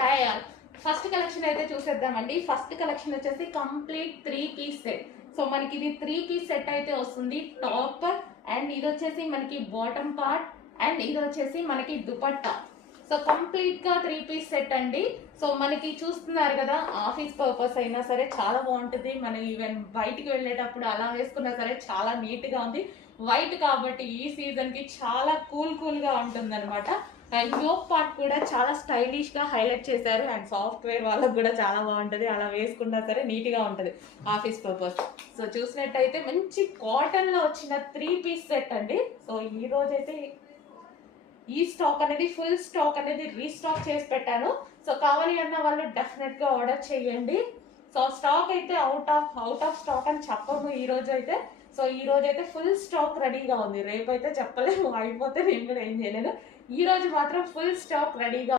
Hi all. First collection అయితే చూసేద్దామండి. First collection వచ్చేసి కంప్లీట్ 3-పీస్ సెట్. సో మనకి ఇది 3-పీస్ సెట్ అయితే వస్తుంది. టాప్ అండ్ ఇది వచ్చేసి మనకి బాటమ్ పార్ట్ అండ్ ఇది వచ్చేసి మనకి దుపట్టా. సో కంప్లీట్ గా 3-పీస్ సెట్ అండి. సో మనకి చూస్తున్నారు కదా, ఆఫీస్ పర్పస్ అయినా సరే చాలా బాగుంటుంది. మనం ఈవెన్ బయటికి వెళ్ళేటప్పుడు అలా వేసుకున్నా సరే చాలా నీట్ గా ఉంది. వైట్ కాబట్టి ఈ సీజన్ కి చాలా కూల్ గా ఉంటుంది అనమాట. అండ్ యోక్ పార్ట్ కూడా చాలా స్టైలిష్ గా హైలైట్ చేశారు. అండ్ సాఫ్ట్వేర్ వాళ్ళకి కూడా చాలా బాగుంటది, అలా వేసుకున్నా సరే నీట్ గా ఉంటది ఆఫీస్ పర్పస్. సో చూసినట్టయితే మంచి కాటన్ లో వచ్చిన 3-పీస్ సెట్ అండి. సో ఈ రోజైతే ఈ స్టాక్ అనేది ఫుల్ స్టాక్ అనేది రీస్టాక్ చేసి పెట్టాను. సో కావాలి అన్న వాళ్ళు డెఫినెట్ గా ఆర్డర్ చేయండి. సో స్టాక్ అయితే అవుట్ ఆఫ్ స్టాక్ అని చెప్పము ఈ రోజు అయితే. సో ఈ రోజు అయితే ఫుల్ స్టాక్ రెడీగా ఉంది. రేపు అయితే చెప్పలేము, అయిపోతే నేను కూడా ఏం చేయలేను. ఈ రోజు మాత్రం ఫుల్ స్టాక్ రెడీగా